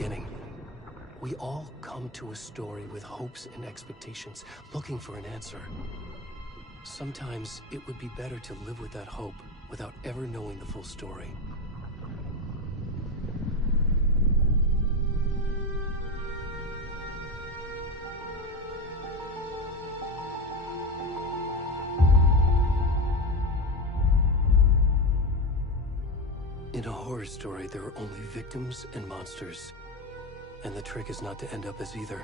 beginning. We all come to a story with hopes and expectations, looking for an answer. Sometimes it would be better to live with that hope without ever knowing the full story. In a horror story, there are only victims and monsters. And the trick is not to end up as either.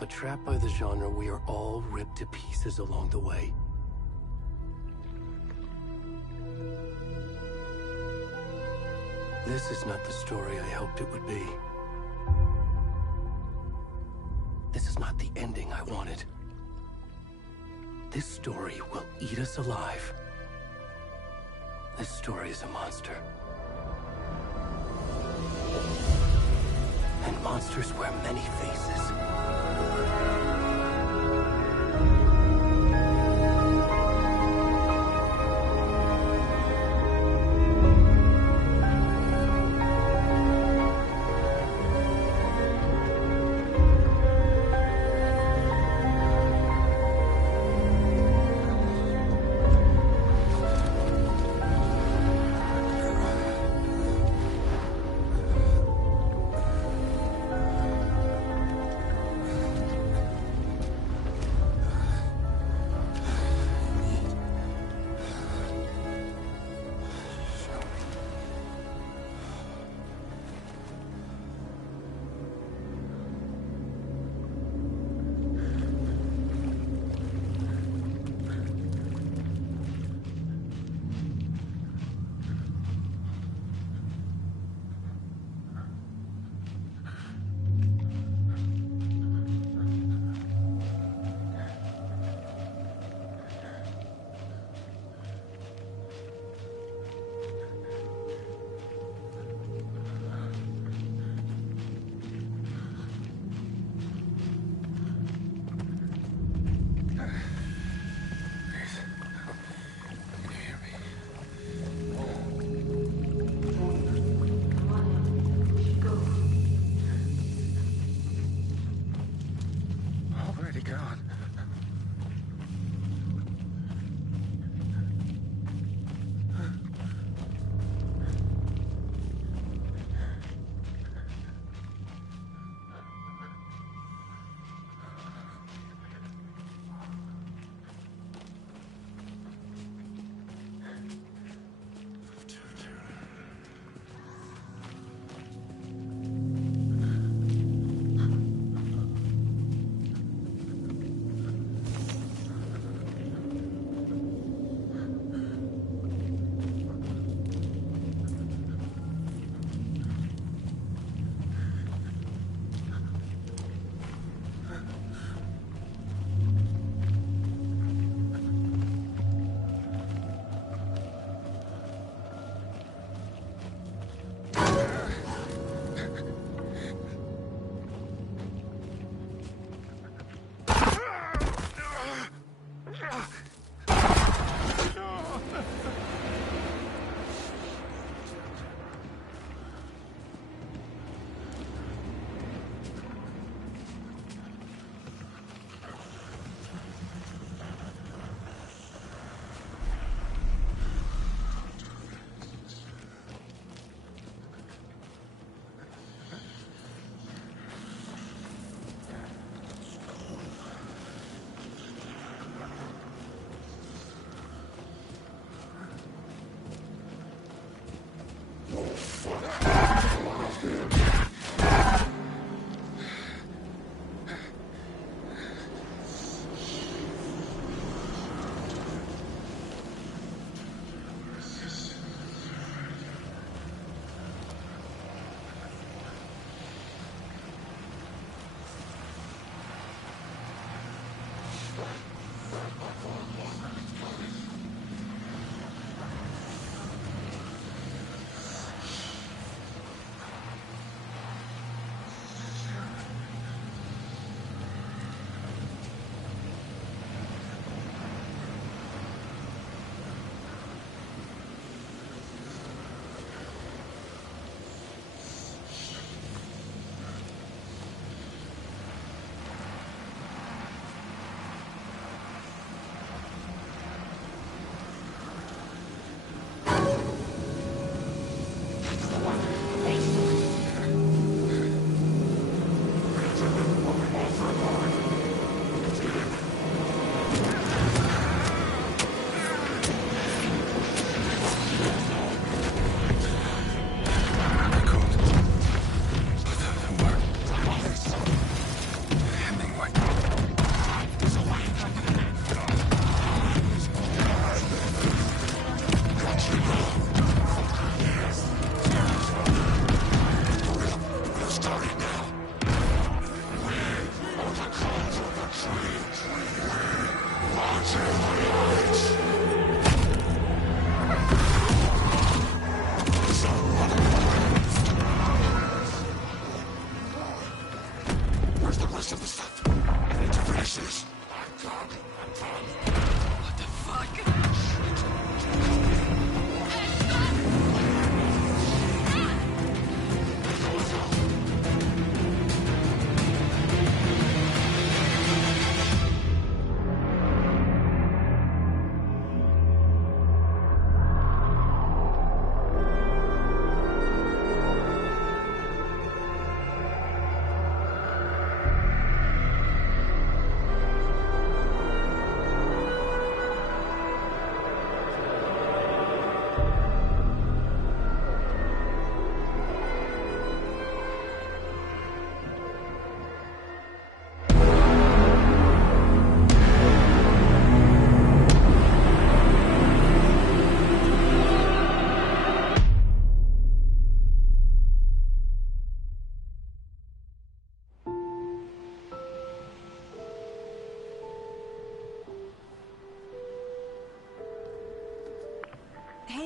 But trapped by the genre, we are all ripped to pieces along the way. This is not the story I hoped it would be. This is not the ending I wanted. This story will eat us alive. This story is a monster. And monsters wear many faces.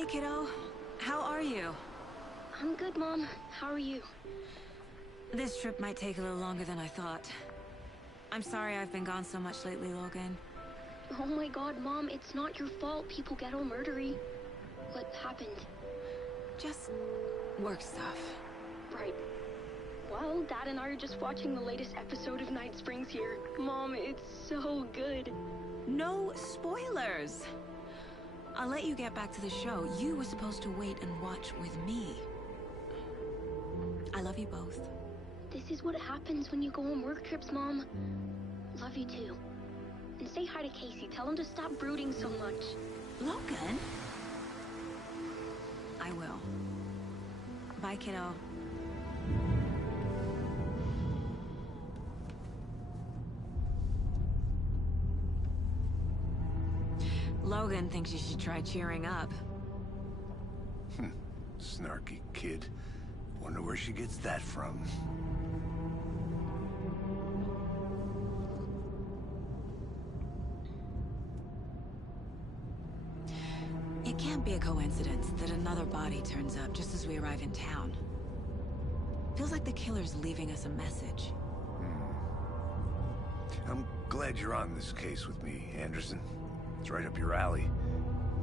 Hey, kiddo. How are you? I'm good, Mom. How are you? This trip might take a little longer than I thought. I'm sorry I've been gone so much lately, Logan. Oh my god, Mom, it's not your fault people get all murdery. What happened? Just work stuff. Right. Well, Dad and I are just watching the latest episode of Night Springs here. Mom, it's so good. No spoilers! I'll let you get back to the show. You were supposed to wait and watch with me. I love you both. This is what happens when you go on work trips, Mom. Love you too. And say hi to Casey. Tell him to stop brooding so much. Logan? I will. Bye, kiddo. Logan thinks you should try cheering up. Snarky kid. Wonder where she gets that from. It can't be a coincidence that another body turns up just as we arrive in town. Feels like the killer's leaving us a message. I'm glad you're on this case with me, Anderson. It's right up your alley.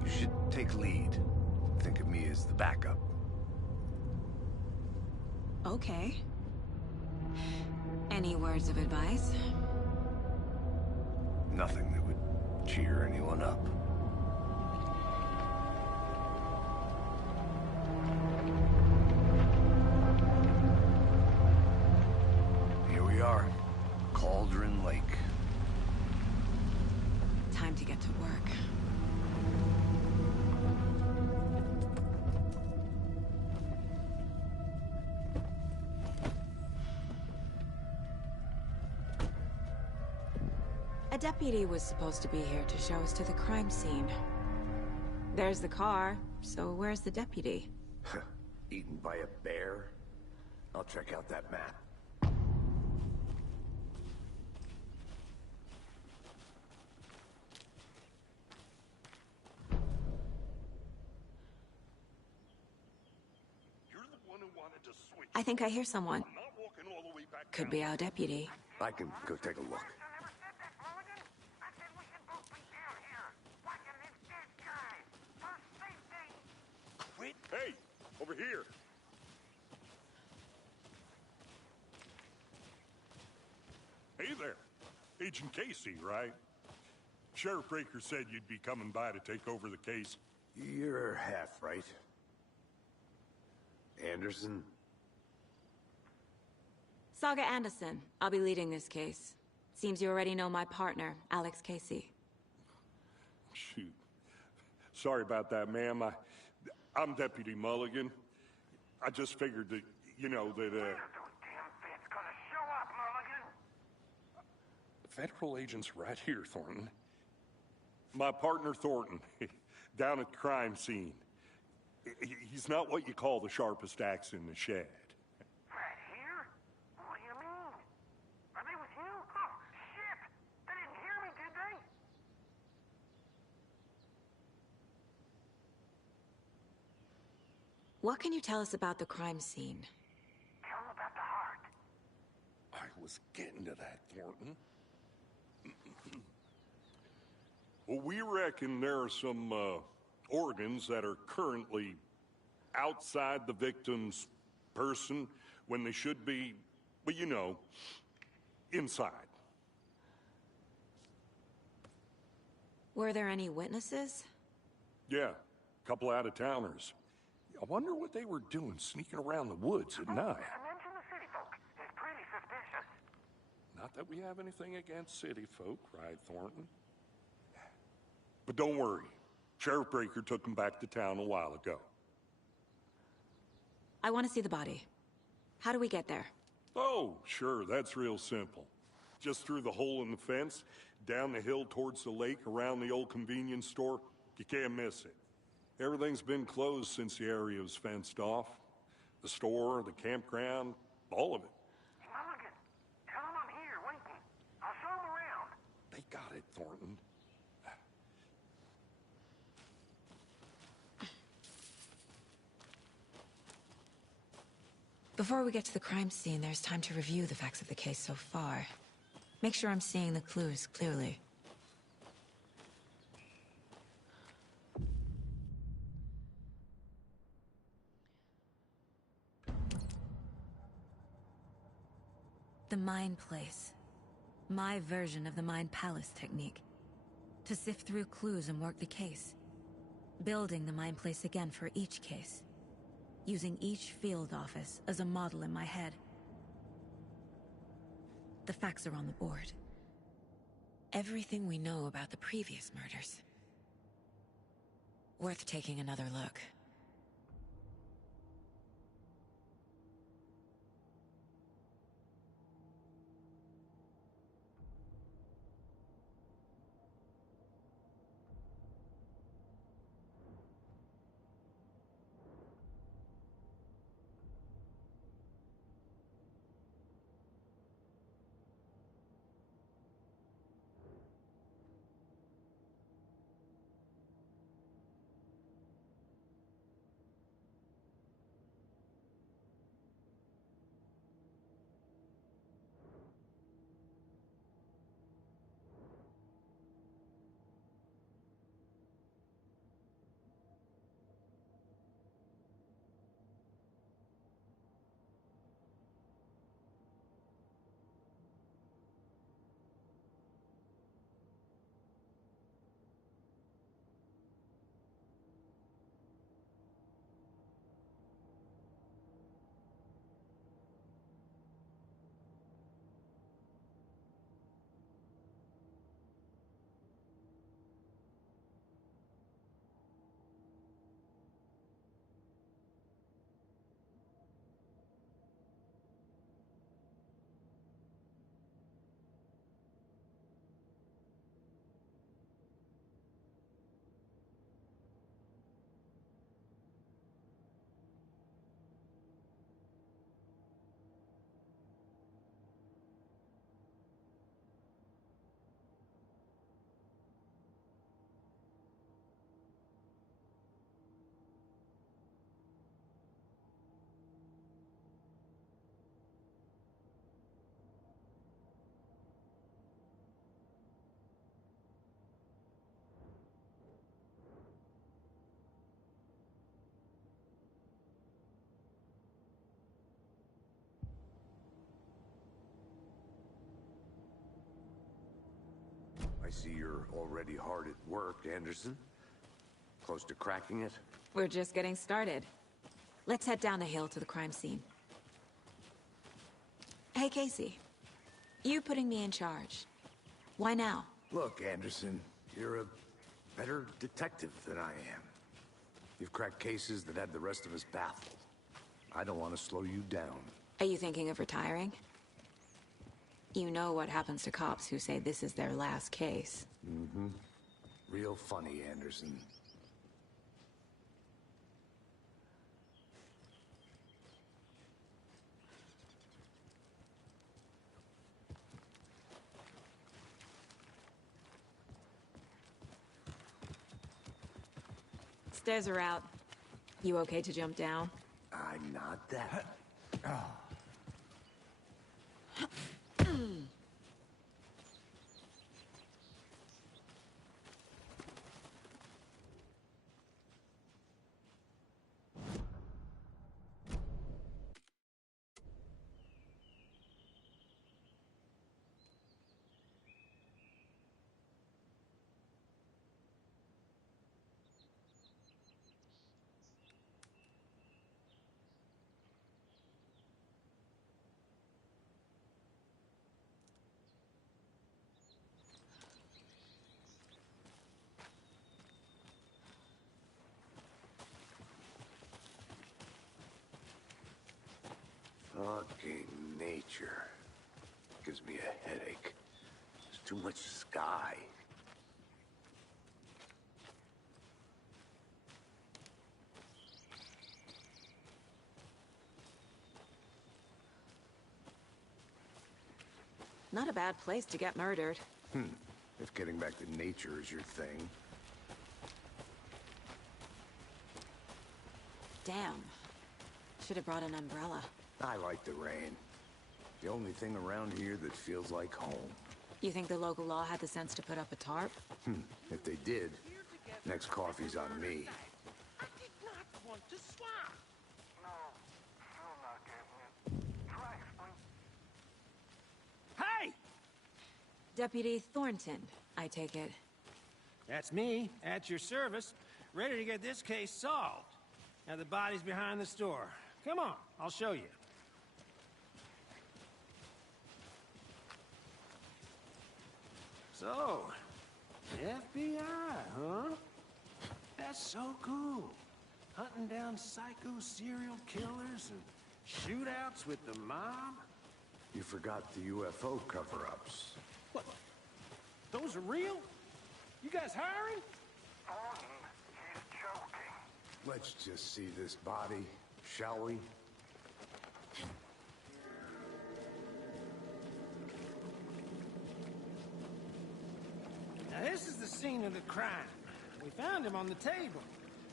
You should take lead. Think of me as the backup. Okay. Any words of advice? Nothing that would cheer anyone up. Here we are. Cauldron Lake. Time to get to work. A deputy was supposed to be here to show us to the crime scene. There's the car, so where's the deputy? Eaten by a bear? I'll check out that map. I think I hear someone. Could be our deputy. I can go take a look. Hey, over here. Hey there. Agent Casey, right? Sheriff Breaker said you'd be coming by to take over the case. You're half right. Anderson? Saga Anderson. I'll be leading this case. Seems you already know my partner, Alex Casey. Shoot. Sorry about that, ma'am. I'm Deputy Mulligan. I just figured that, that, Those damn feds gonna show up, Mulligan. Federal agent's right here, Thornton. My partner, Thornton, down at the crime scene. He's not what you call the sharpest axe in the shed. Right here? What do you mean? Are they with you? Oh, shit! They didn't hear me, did they? What can you tell us about the crime scene? Tell them about the heart. I was getting to that, Thornton. Well, we reckon there are some organs that are currently outside the victim's person when they should be, well, inside. Were there any witnesses? Yeah, a couple out-of-towners. I wonder what they were doing sneaking around the woods at night. Mention the city folk. It's pretty suspicious. Not that we have anything against city folk, right, Thornton? But don't worry. Sheriff Breaker took them back to town a while ago. I want to see the body. How do we get there? Oh, sure, that's real simple. Just through the hole in the fence, down the hill towards the lake, around the old convenience store. You can't miss it. Everything's been closed since the area was fenced off. The store, the campground, all of it. Mulligan, tell them I'm here waiting. I'll show them around. They got it, Thornton. Before we get to the crime scene, there's time to review the facts of the case so far. Make sure I'm seeing the clues clearly. The Mind Place. My version of the Mind Palace technique. To sift through clues and work the case. Building the Mind Place again for each case. Using each field office as a model in my head. The facts are on the board. Everything we know about the previous murders. Worth taking another look. I see you're already hard at work, Anderson. Close to cracking it? We're just getting started. Let's head down the hill to the crime scene. Hey, Casey. You putting me in charge. Why now? Look, Anderson, you're a better detective than I am. You've cracked cases that had the rest of us baffled. I don't want to slow you down. Are you thinking of retiring? You know what happens to cops who say this is their last case. Mm-hmm. Real funny, Anderson. Stairs are out. You okay to jump down? I'm not that. Fucking nature. Gives me a headache. There's too much sky. Not a bad place to get murdered. If getting back to nature is your thing. Damn. Should have brought an umbrella. I like the rain. The only thing around here that feels like home. You think the local law had the sense to put up a tarp? If they did, next coffee's on me. I did not want to swap. No, still not getting it. Try explain. Hey! Deputy Thornton, I take it. That's me, at your service, ready to get this case solved. Now the body's behind the store. Come on, I'll show you. So, FBI, huh? That's so cool. Hunting down psycho serial killers and shootouts with the mob? You forgot the UFO cover-ups. What? Those are real? You guys hiring? Thornton, he's joking. Let's just see this body, shall we? Now this is the scene of the crime. We found him on the table.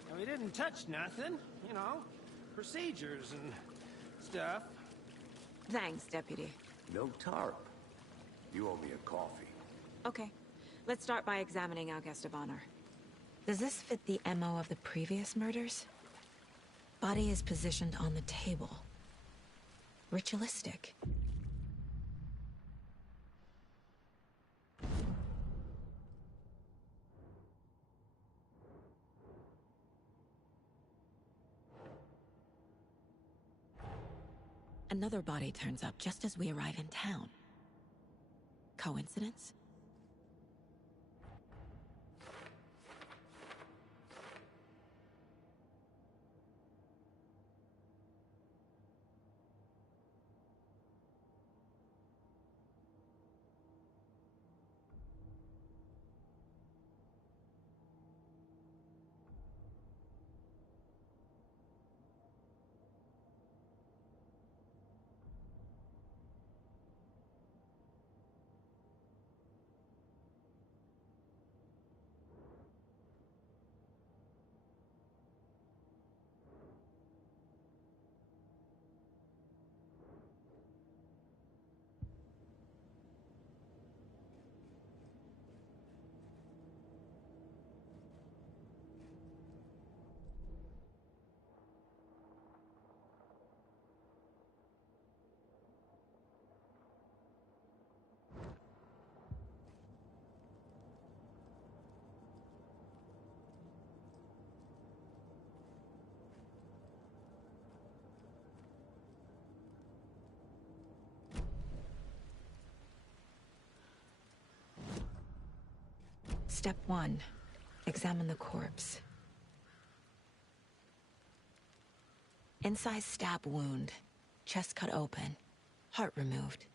Now, he didn't touch nothing, you know, procedures and stuff. Thanks, Deputy. No tarp. You owe me a coffee. Okay. Let's start by examining our guest of honor. Does this fit the MO of the previous murders? Body is positioned on the table. Ritualistic. Another body turns up just as we arrive in town. Coincidence? Step 1. Examine the corpse. Incised stab wound. Chest cut open. Heart removed.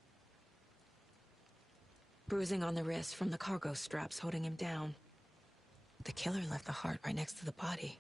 Bruising on the wrist from the cargo straps holding him down. The killer left the heart right next to the body.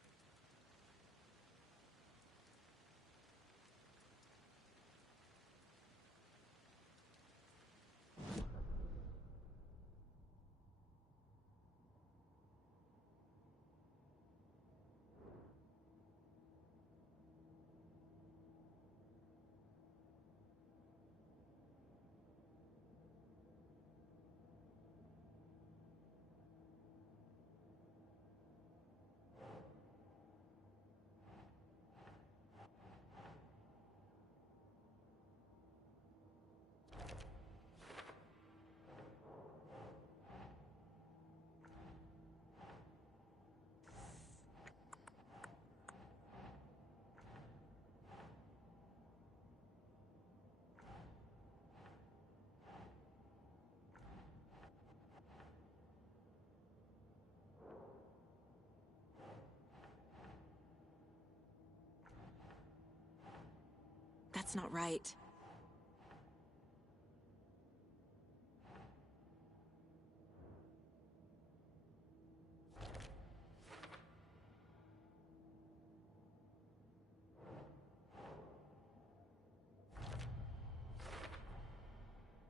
That's not right.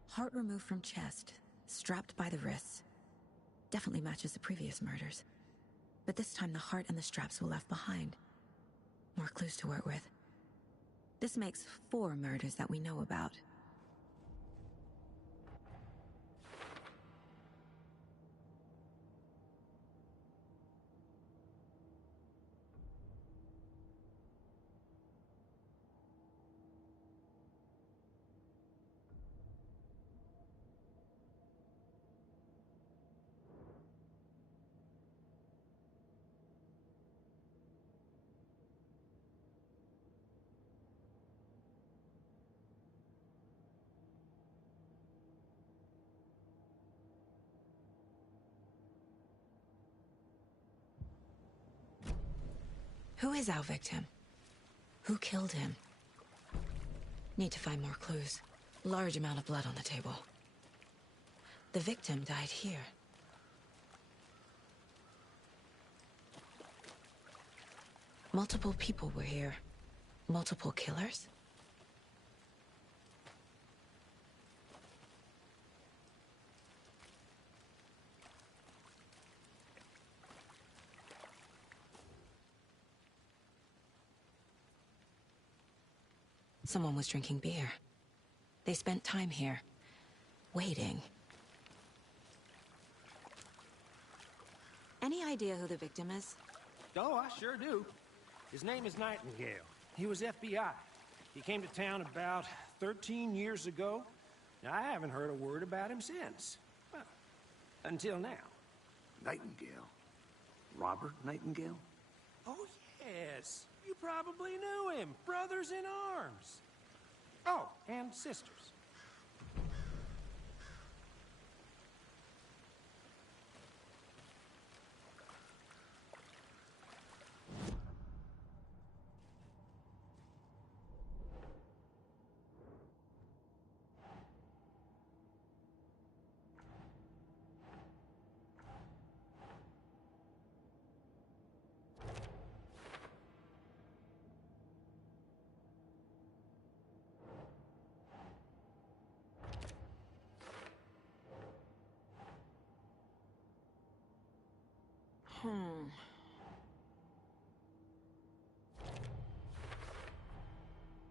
Heart removed from chest, strapped by the wrists. Definitely matches the previous murders. But this time the heart and the straps were left behind. More clues to work with. This makes 4 murders that we know about. Who is our victim? Who killed him? Need to find more clues. Large amount of blood on the table. The victim died here. Multiple people were here. Multiple killers? Someone was drinking beer. They spent time here, waiting. Any idea who the victim is? Oh, I sure do. His name is Nightingale. He was FBI. He came to town about 13 years ago. Now, I haven't heard a word about him since. Well, until now. Nightingale? Robert Nightingale? Oh, yes. You probably knew him. Brothers in arms. Oh, and sisters.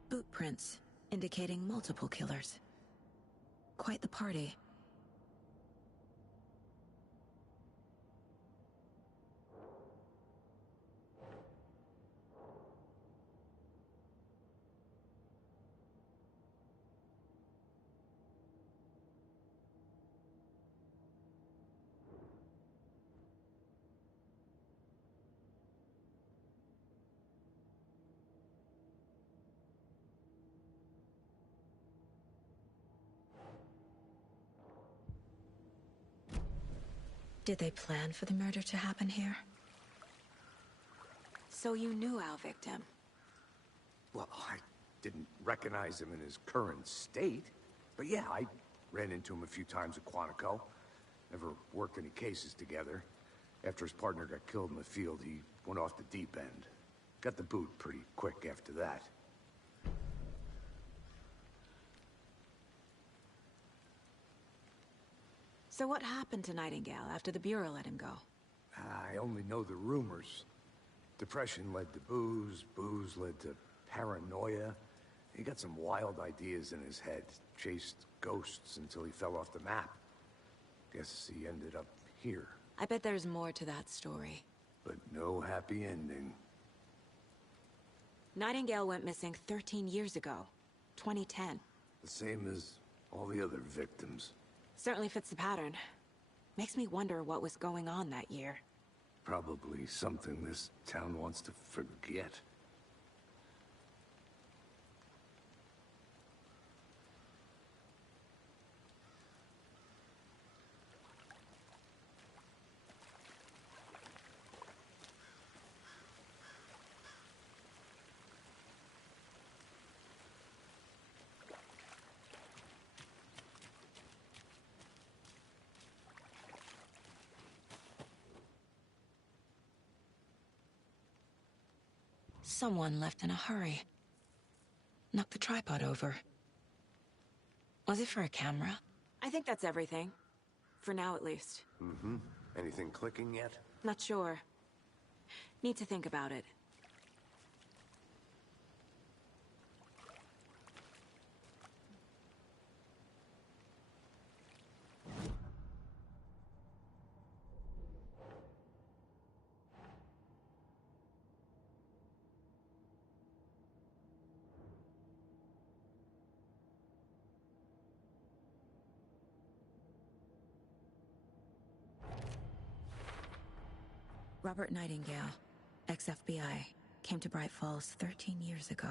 Boot prints, indicating multiple killers. Quite the party. Did they plan for the murder to happen here? So you knew our victim? Well, I didn't recognize him in his current state. But yeah, I ran into him a few times at Quantico. Never worked any cases together. After his partner got killed in the field, he went off the deep end. Got the boot pretty quick after that. So what happened to Nightingale after the Bureau let him go? I only know the rumors. Depression led to booze, booze led to paranoia. He got some wild ideas in his head, chased ghosts until he fell off the map. Guess he ended up here. I bet there's more to that story. But no happy ending. Nightingale went missing 13 years ago. 2010. The same as all the other victims. Certainly fits the pattern. Makes me wonder what was going on that year. Probably something this town wants to forget. Someone left in a hurry. Knocked the tripod over. Was it for a camera? I think that's everything. For now, at least. Mm-hmm. Anything clicking yet? Not sure. Need to think about it. Robert Nightingale, ex-FBI, came to Bright Falls 13 years ago.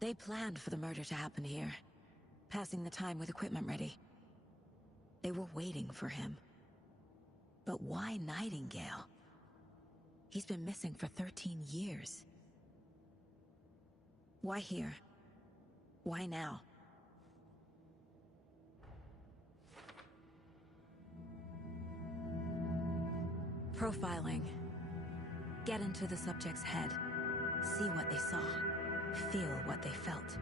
They planned for the murder to happen here, passing the time with equipment ready. They were waiting for him. But why Nightingale? He's been missing for 13 years. Why here? Why now? Profiling. Get into the subject's head. See what they saw. Feel what they felt.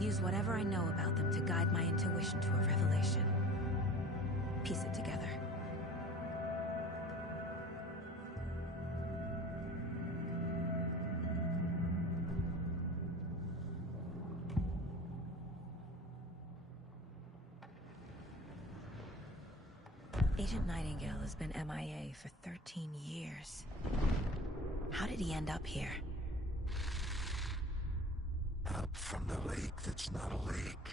Use whatever I know about them to guide my intuition to a revelation. Piece it together. Agent Nightingale has been MIA for 13 years. How did he end up here? Up from the lake that's not a lake.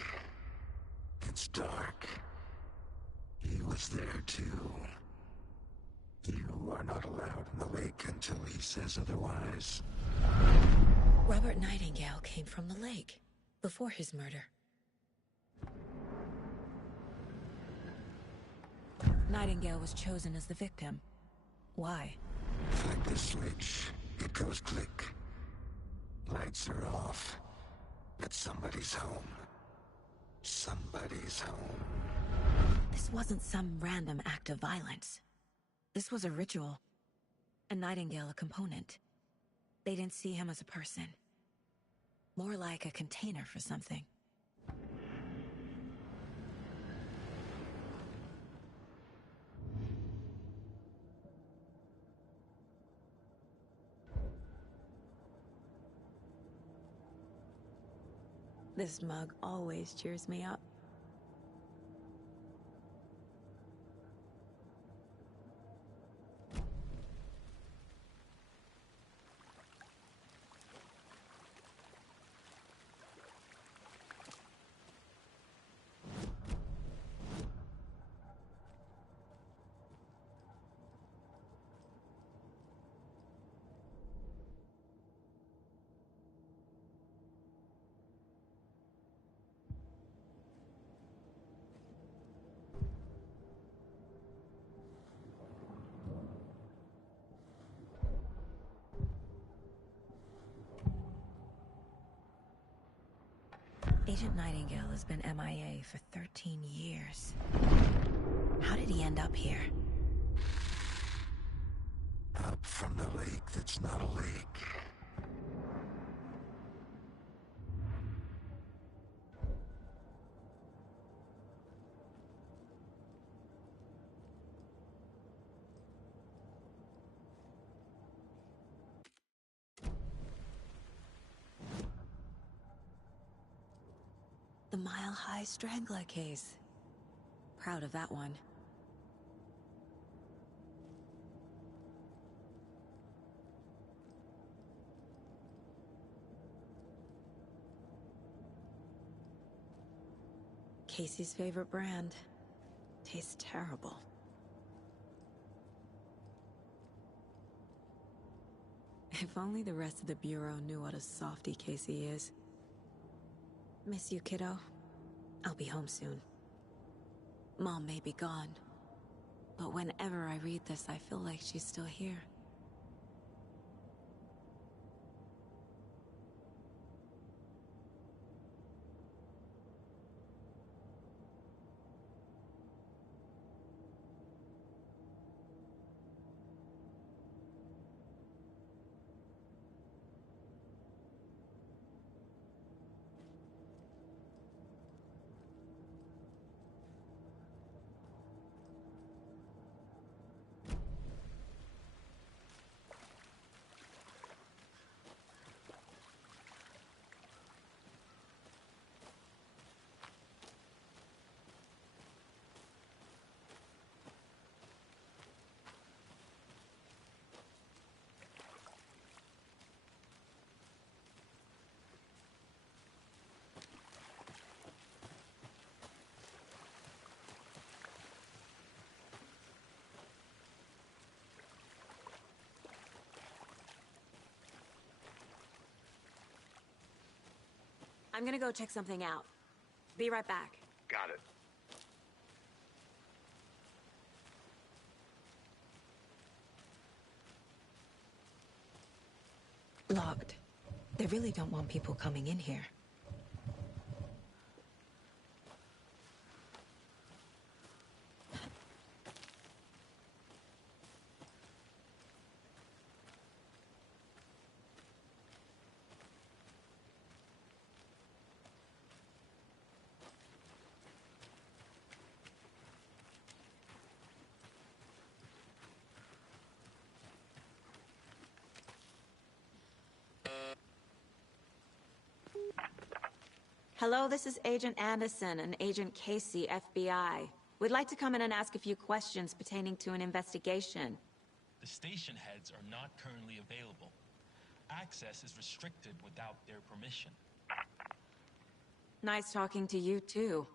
It's dark. He was there too. You are not allowed in the lake until he says otherwise. Robert Nightingale came from the lake, before his murder. Nightingale was chosen as the victim. Why? Flick the switch. It goes click. Lights are off. But somebody's home. Somebody's home. This wasn't some random act of violence. This was a ritual. And Nightingale a component. They didn't see him as a person. More like a container for something. This mug always cheers me up. Agent Nightingale has been MIA for 13 years. How did he end up here? Up from the lake that's not a lake. The Mile High Strangler case. Proud of that one. Casey's favorite brand. Tastes terrible. If only the rest of the Bureau knew what a softie Casey is. Miss you, kiddo. I'll be home soon. Mom may be gone, but whenever I read this, I feel like she's still here. I'm gonna go check something out. Be right back. Got it. Locked. They really don't want people coming in here. Hello, this is Agent Anderson and Agent Casey, FBI. We'd like to come in and ask a few questions pertaining to an investigation. The station heads are not currently available. Access is restricted without their permission. Nice talking to you, too.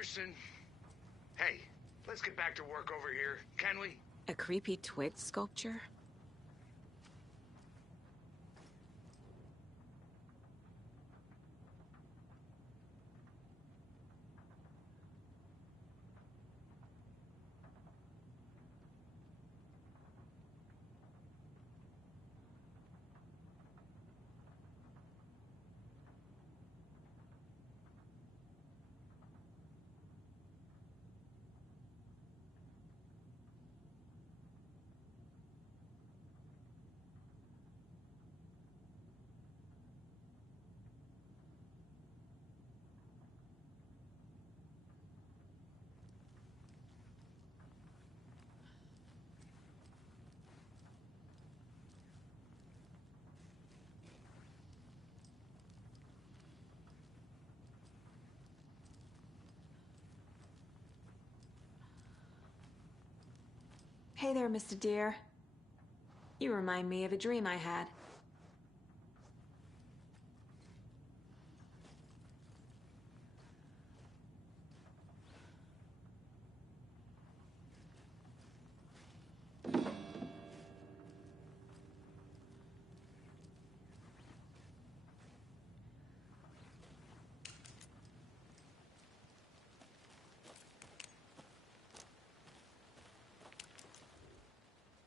Anderson. Hey, let's get back to work over here, can we? A creepy twig sculpture? Hey there, Mr. Deer. You remind me of a dream I had.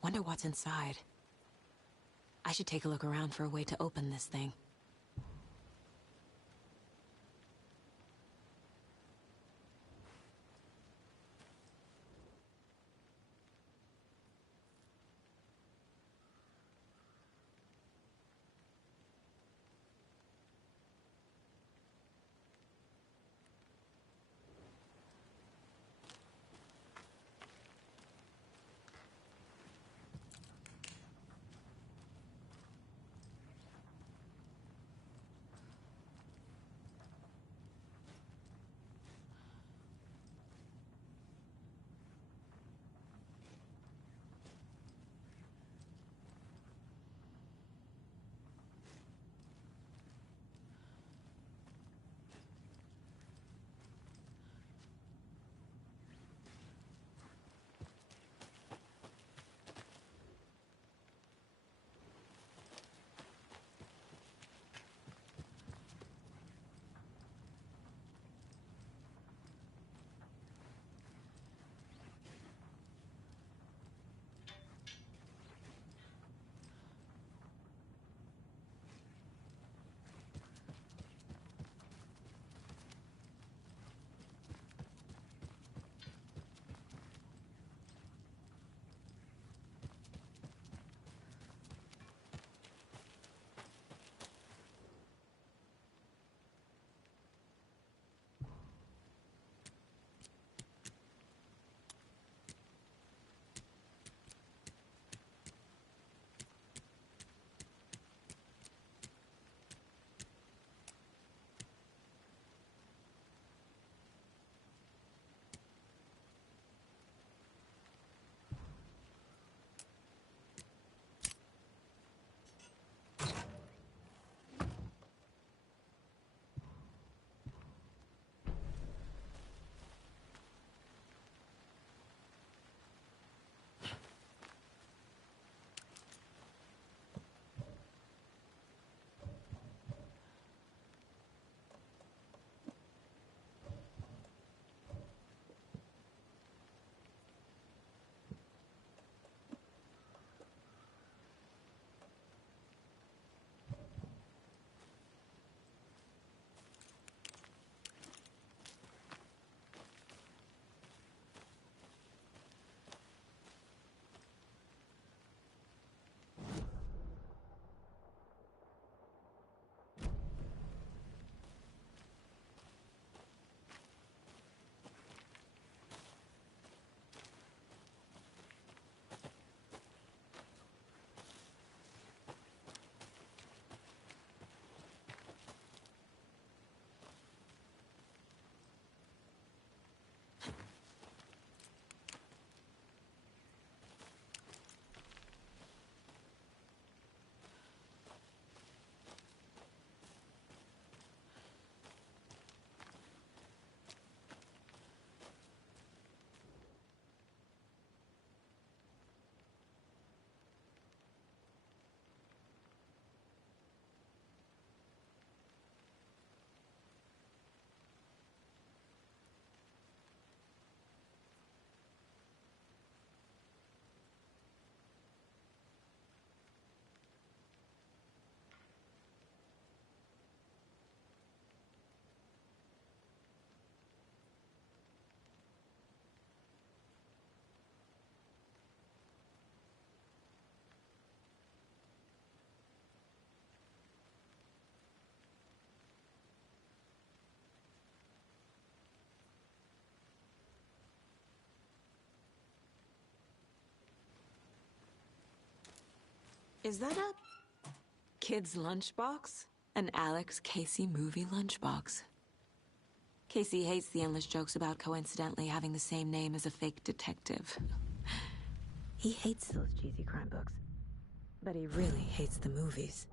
Wonder what's inside. I should take a look around for a way to open this thing. Is that a kid's lunchbox? An Alex Casey movie lunchbox. Casey hates the endless jokes about coincidentally having the same name as a fake detective. He hates those cheesy crime books. But he really hates the movies.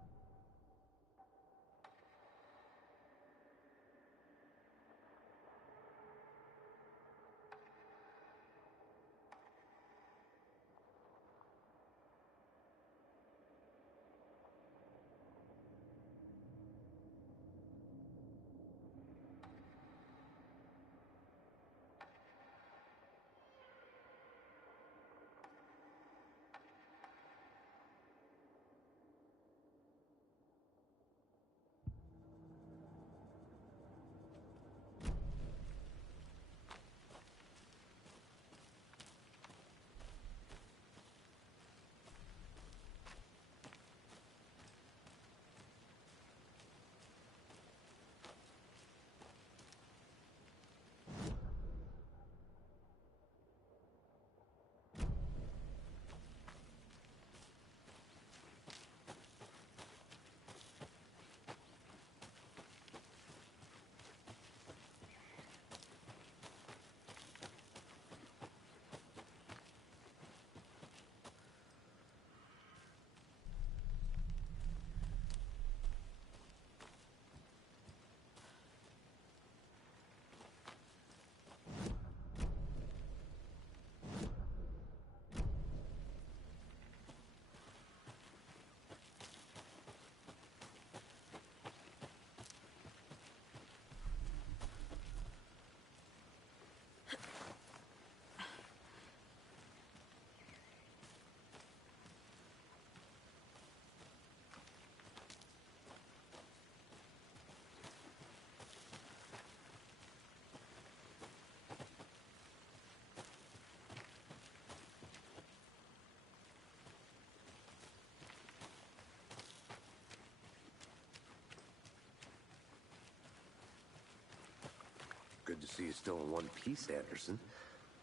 Good to see you still in one piece, Anderson.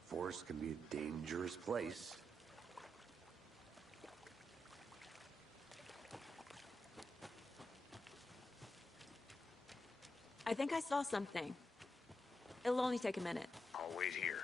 Forest can be a dangerous place. I think I saw something. It'll only take a minute. I'll wait here.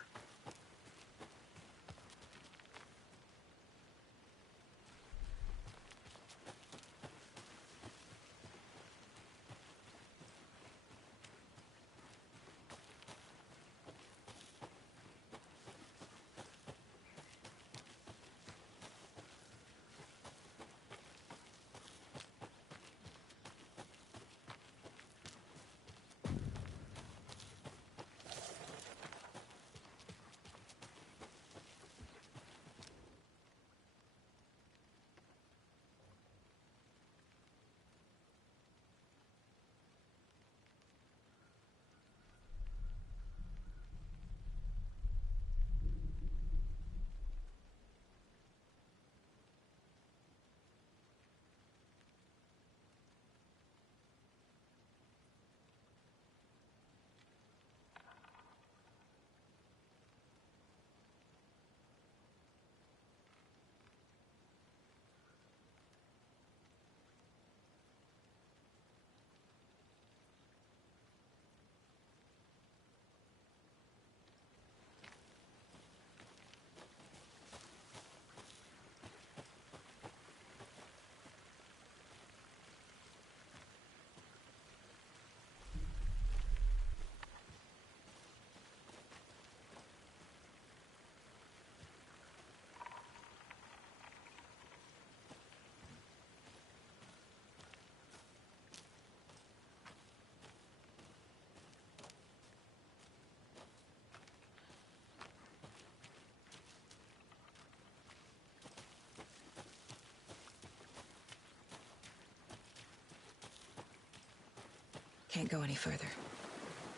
Can't go any further.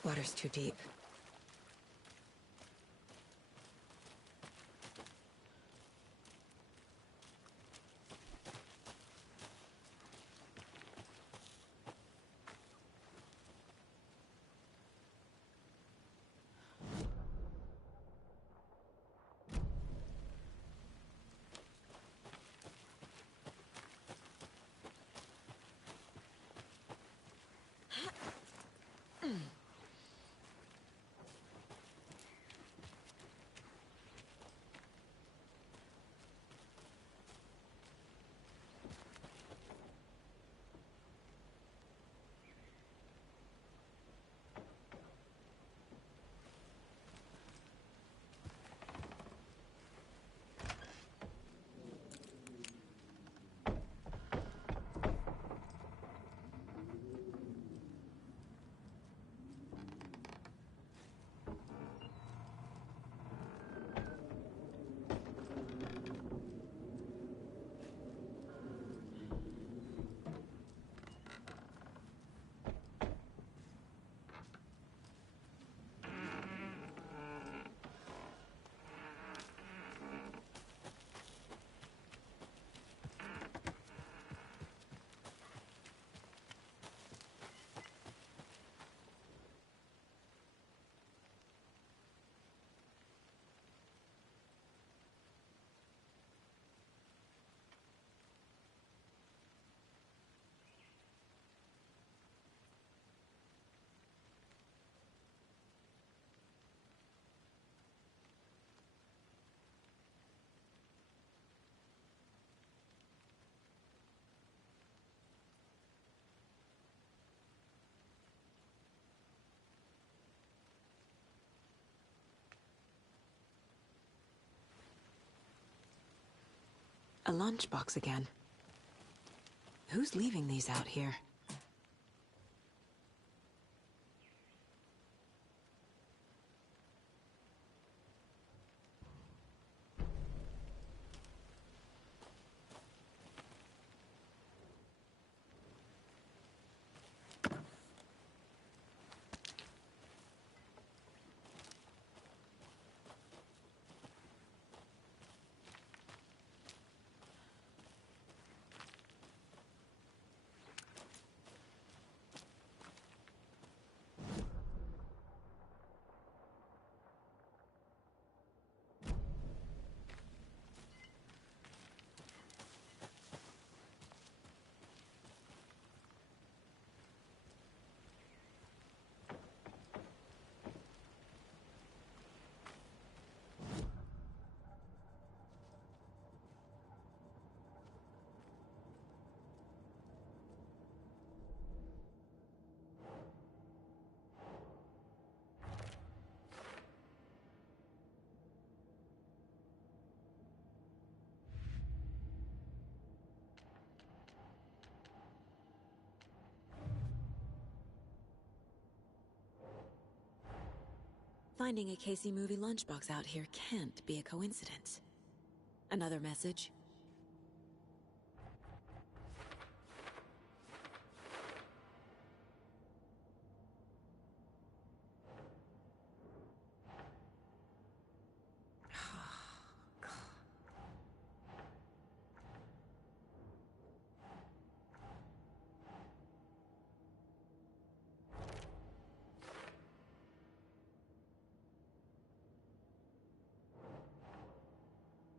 Water's too deep. A lunchbox again. Who's leaving these out here? Finding a Casey movie lunchbox out here can't be a coincidence. Another message?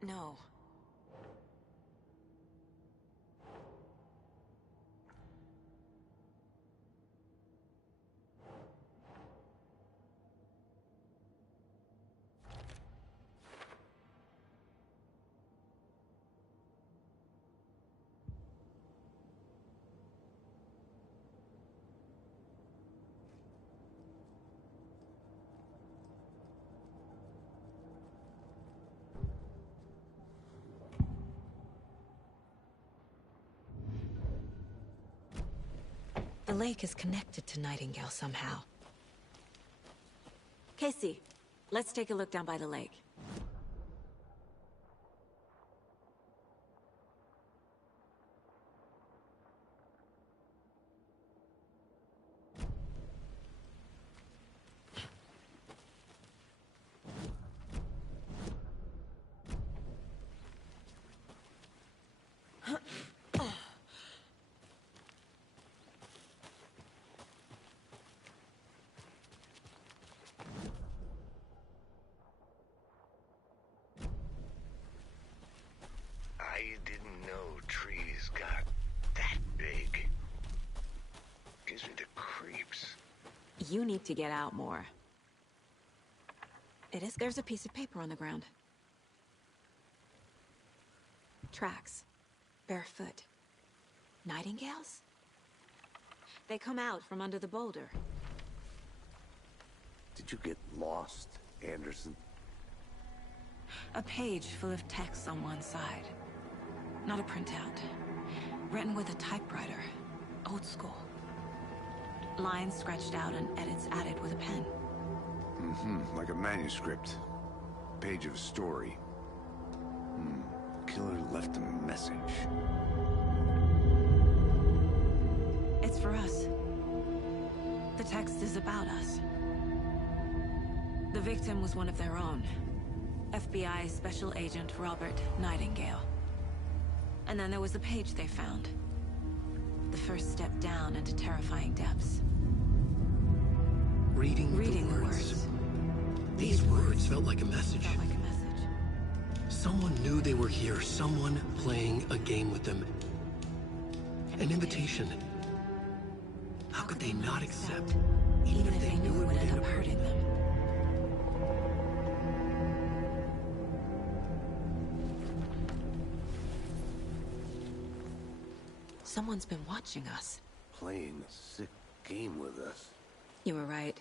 No. The lake is connected to Nightingale somehow. Casey, let's take a look down by the lake. I didn't know trees got that big. Gives me the creeps. You need to get out more. There's a piece of paper on the ground. Tracks. Barefoot. Nightingales? They come out from under the boulder. Did you get lost, Anderson? A page full of text on one side. Not a printout. Written with a typewriter. Old school. Lines scratched out and edits added with a pen. Like a manuscript. Page of a story. Killer left a message. It's for us. The text is about us. The victim was one of their own. FBI Special Agent Robert Nightingale. And then there was the page they found. The first step down into terrifying depths. Reading the words. These words felt like a message. Someone knew they were here, someone playing a game with them. An invitation. How could they not accept, even if they knew it would end up hurting them? Someone's been watching us. Playing a sick game with us. You were right.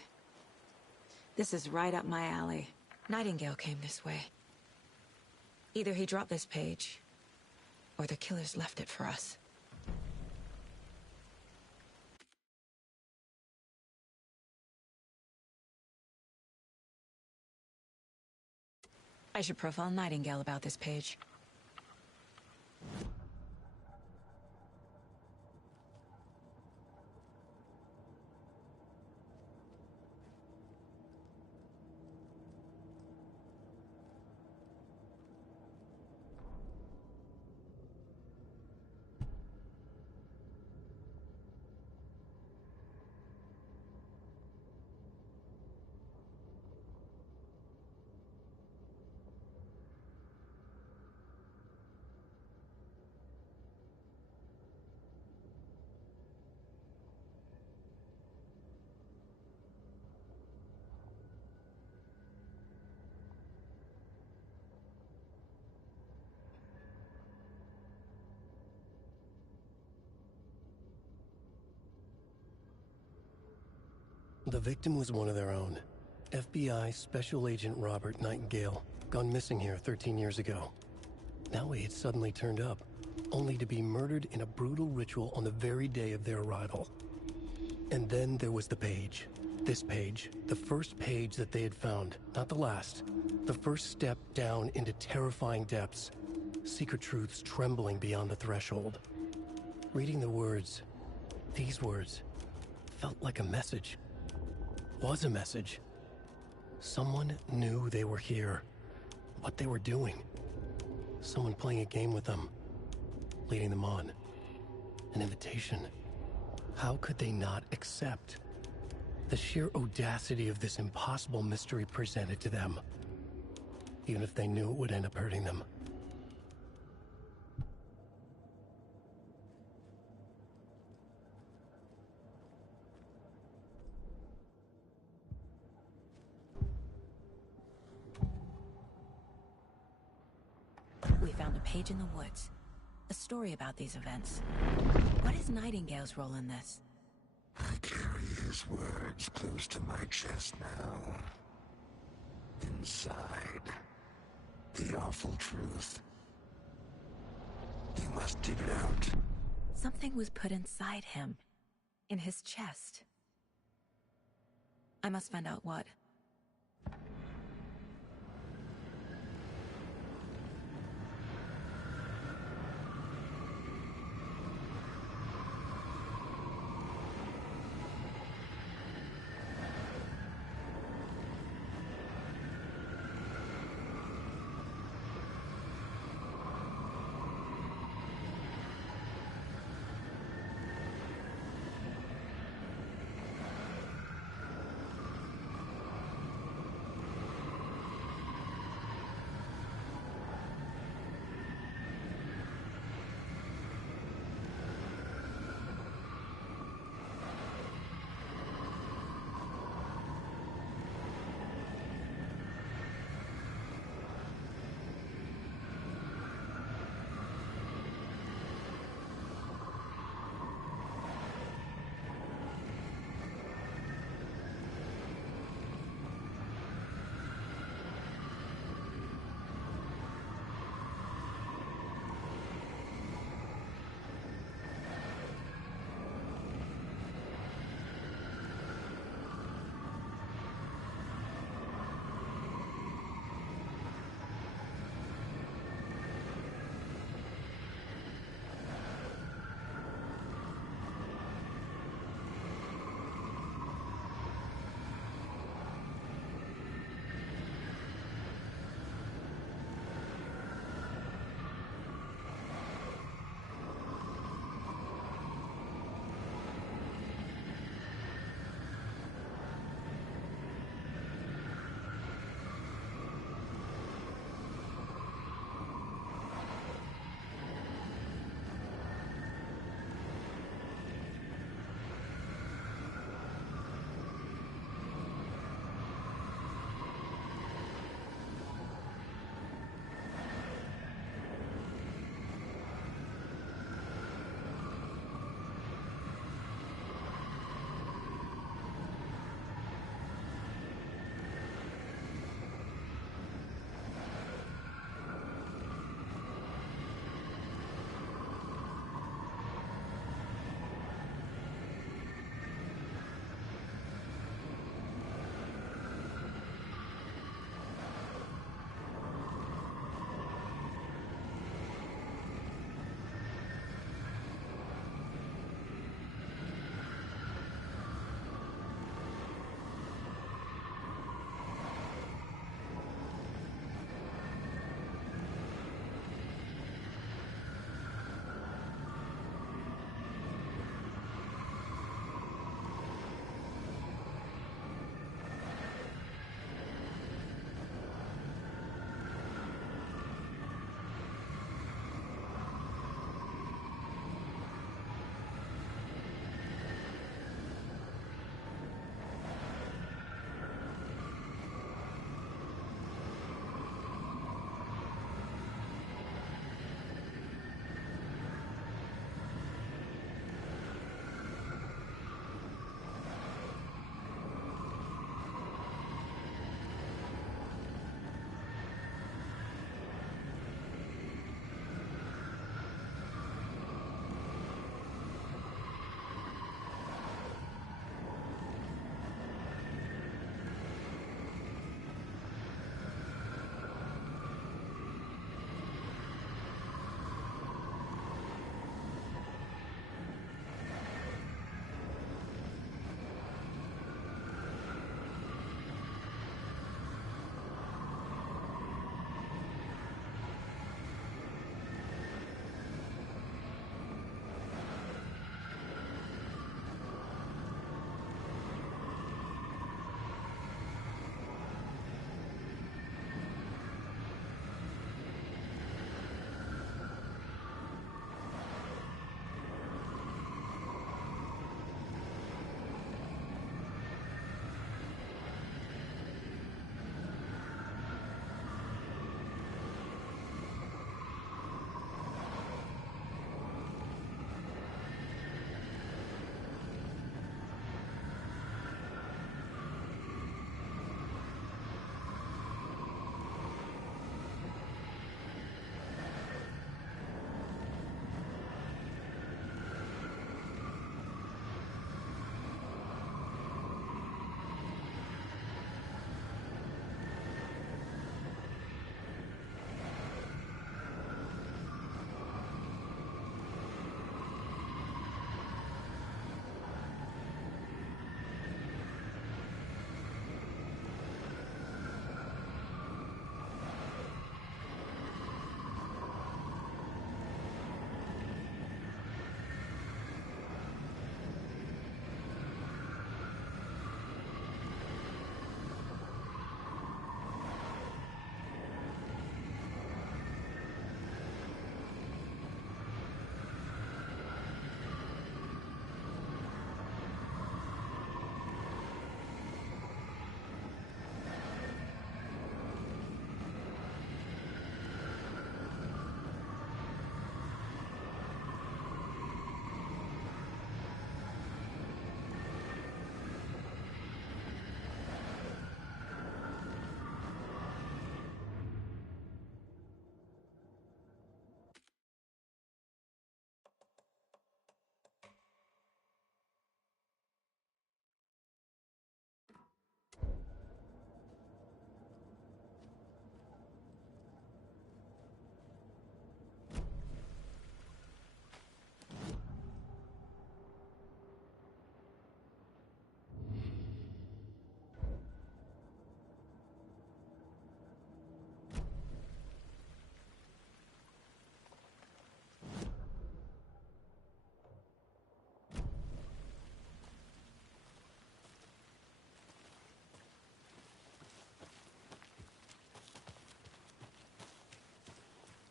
This is right up my alley. Nightingale came this way. Either he dropped this page, Or the killers left it for us. I should profile Nightingale about this page. The victim was one of their own. FBI Special Agent Robert Nightingale, gone missing here 13 years ago. Now he had suddenly turned up, only to be murdered in a brutal ritual on the very day of their arrival. And then there was the page. This page, the first page that they had found, not the last. The first step down into terrifying depths. Secret truths trembling beyond the threshold. Reading the words, these words, felt like a message. Was a message. Someone knew they were here. What they were doing. Someone playing a game with them. Leading them on. An invitation. How could they not accept? The sheer audacity of this impossible mystery presented to them. Even if they knew it would end up hurting them. We found a page in the woods. A story about these events. What is Nightingale's role in this? I carry his words close to my chest now. Inside, the awful truth. You must dig it out. Something was put inside him. In his chest. I must find out what.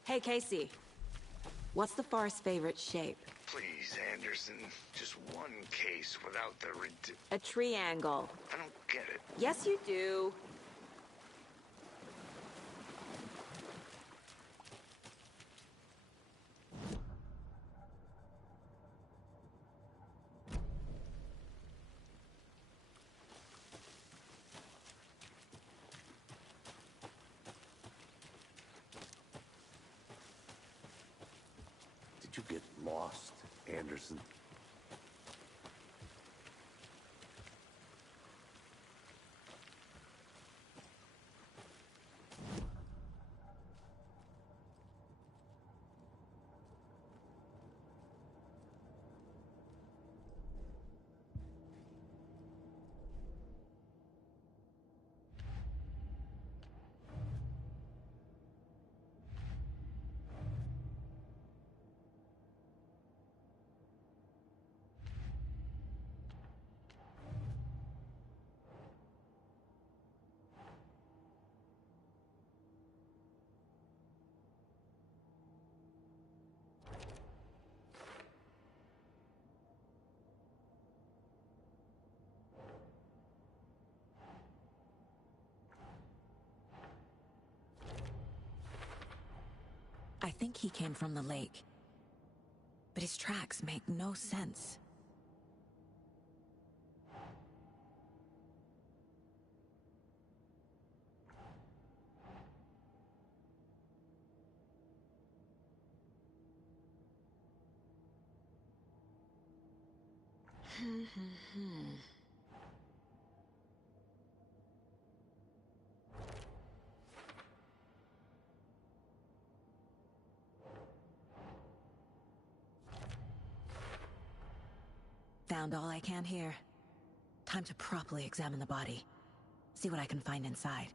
Hey, Casey. What's the far's favorite shape? Please, Anderson. Just one case without the A triangle. I don't get it. Yes, you do. Did you get lost, Anderson? I think he came from the lake. But his tracks make no sense. Found all I can here. Time to properly examine the body. See what I can find inside.